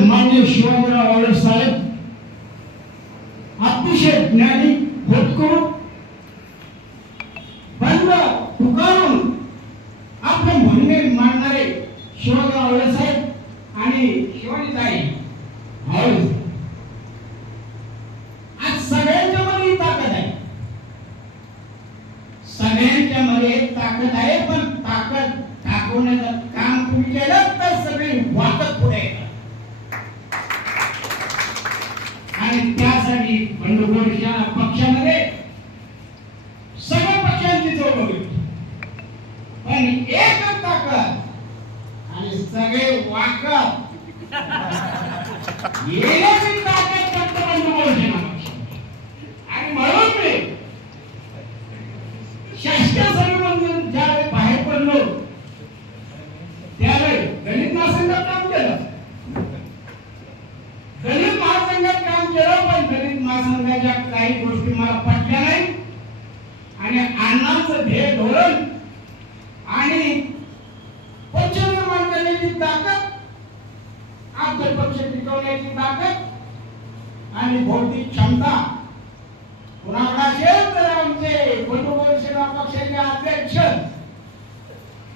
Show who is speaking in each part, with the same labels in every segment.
Speaker 1: मान्य शिवाजीराव आवळे साहेब अतिशय ज्ञानी होतकरू बंद पुकारून आपले म्हणणे मांडणारे शिवाजीराव आवळे साहेब आणि शिवाजीताई आवळे आज सगळ्यांच्या मध्ये ताकद आहे. सगळ्यांच्या मध्ये ताकद आहे पण ताकद दाखवण्याचं काम तुम्ही केलं तर सगळी वाटत पुढे येतात आणि त्यासाठी बंडखोरच्या पक्षामध्ये सगळ्या पक्षांची जोड होईल पण एकच ताकद आणि सगळे वाकत येण्याची ताकद फक्त बंडखोरच्या आणि म्हणून मी ज्यावेळी बाहेर पडलो त्यावेळी गणित महासंघात काम केलं. गणित महासंघात काम केलं पण गणित महासंघाच्या काही गोष्टी मला पटल्या नाही आणि अण्णांचं ध्येय धोरण आणि पक्ष निर्माण करण्याची ताकद आपले पक्ष टिकवण्याची ताकद आणि भौतिक क्षमता पुन्हा असेल तर आमचे बंडखोर सेवा पक्षाचे अध्यक्ष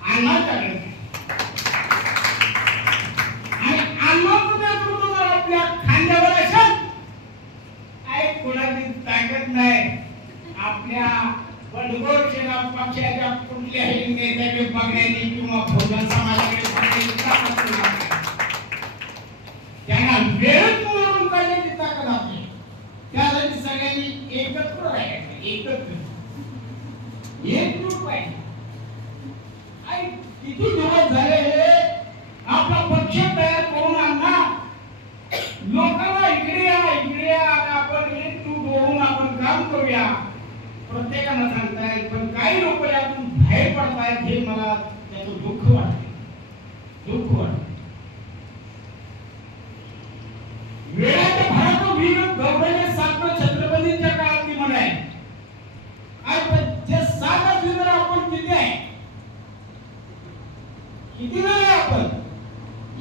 Speaker 1: अण्णांच्याकडे आणि अण्णांचं जर आपल्या खांद्यावर असेल. काय कोणाची ताकद नाही. आपल्या बंडखोर सेना पक्षाच्या कुठल्याही नेत्याकडे बघण्याची किंवा भोजन वेळच म्हणून काढण्याची ताकद आपली त्यासाठी सगळ्यांनी एकत्र राहायचं. एकत्र एकजूट पाहिजे आई किती दिवस झाले हे? आपला पक्ष तयार करून आणला. लोकांना इकडे या इकडे या. आणि आपण एकजूट होऊन आपण काम करूया. प्रत्येकानं सांगतायत पण काही लोक यातून बाहेर पडतायत हे मला त्याचं दुःख वाटते. दुःख वाटते. वीर गौरवले छत्रपतींच्या काळातली म्हण आहे. आज सात आपण किती आहे? किती नाही आपण?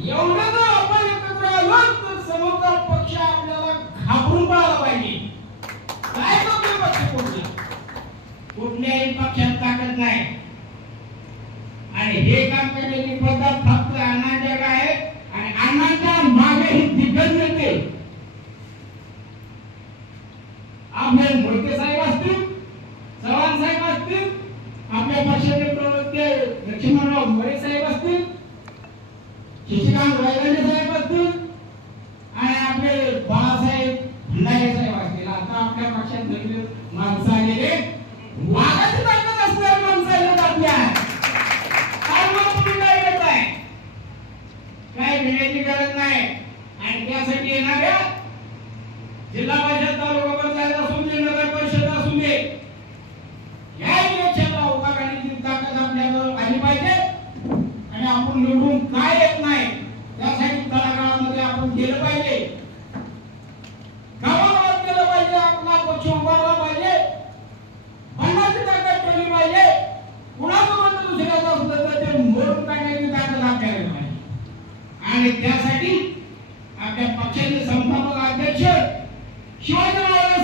Speaker 1: एवढं जर आपण एकत्र आलो तर समोरचा पक्ष आपल्याला घाबरून पाहायला पाहिजे. काय पक्ष कुठला कुठल्याही पक्षात ताकद नाही. आणि हे काम करण्याची पद्धत फक्त अण्णांच्या आहे आणि आपले बाळासाहेब भंडारे साहेब असतील आता आपल्या पक्षात नवीन माणसं आलेले वागाची ताकद असणारी माणसं आहेत आपल्या. काय भिण्याची गरज नाही. आणि त्यासाठी येणाऱ्या जिल्हा परिषद तालुका पंचायत असून परिषद आणि त्यासाठी आपल्या पक्षाचे संस्थापक अध्यक्ष शिवाजी